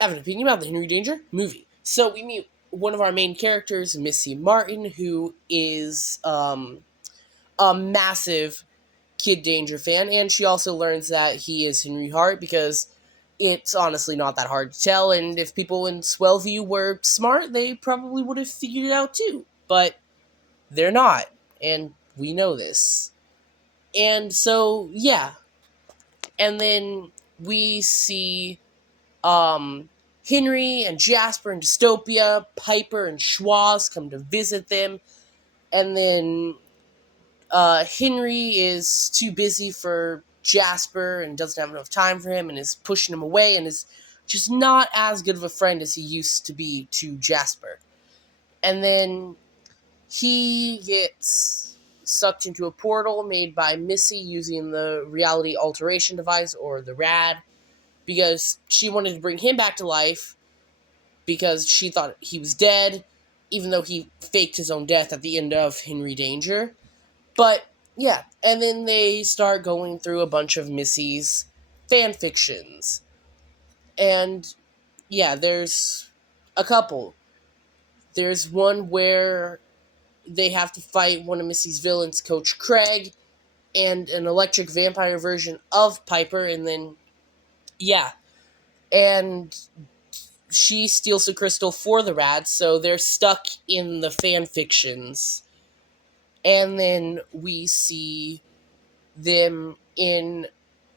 I have an opinion about the Henry Danger movie. So we meet one of our main characters, Missy Martin, who is a massive Kid Danger fan, and she also learns that he is Henry Hart because it's honestly not that hard to tell, and if people in Swellview were smart, they probably would have figured it out too. But they're not, and we know this. And so, yeah. And then we see Henry and Jasper and Dystopia, Piper and Schwoz come to visit them, and then Henry is too busy for Jasper and doesn't have enough time for him and is pushing him away and is just not as good of a friend as he used to be to Jasper. And then he gets sucked into a portal made by Missy using the reality alteration device, or the RAD, because she wanted to bring him back to life because she thought he was dead, even though he faked his own death at the end of Henry Danger. But, yeah, and then they start going through a bunch of Missy's fan fictions. And, yeah, there's a couple. There's one where they have to fight one of Missy's villains, Coach Craig, and an electric vampire version of Piper, and then, yeah. And she steals the crystal for the Rad, so they're stuck in the fan fictions. And then we see them in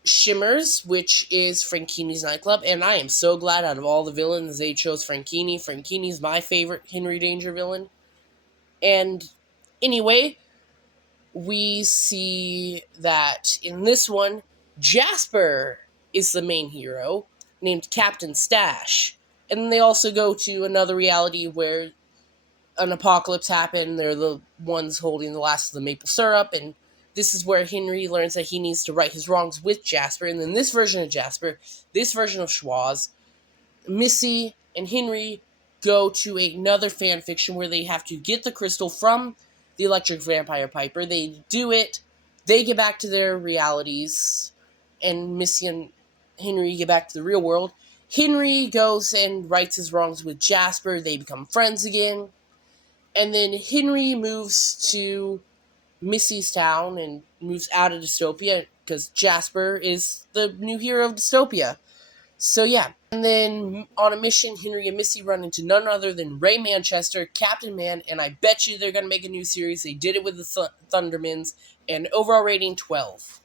Shimmers, which is Frankini's nightclub, and I am so glad out of all the villains they chose Frankini. Frankini's my favorite Henry Danger villain. And anyway, we see that in this one, Jasper is the main hero, named Captain Stash. And then they also go to another reality where an apocalypse happened. They're the ones holding the last of the maple syrup, and this is where Henry learns that he needs to right his wrongs with Jasper. And then this version of Jasper, this version of Schwoz, Missy and Henry go to another fan fiction where they have to get the crystal from the electric vampire Piper. They do it, they get back to their realities, and Missy and Henry get back to the real world. Henry goes and rights his wrongs with Jasper. They become friends again. And then Henry moves to Missy's town and moves out of Dystopia because Jasper is the new hero of Dystopia. So yeah. And then on a mission, Henry and Missy run into none other than Ray Manchester, Captain Man, and I bet you they're going to make a new series. They did it with the Thundermans, and overall rating 12.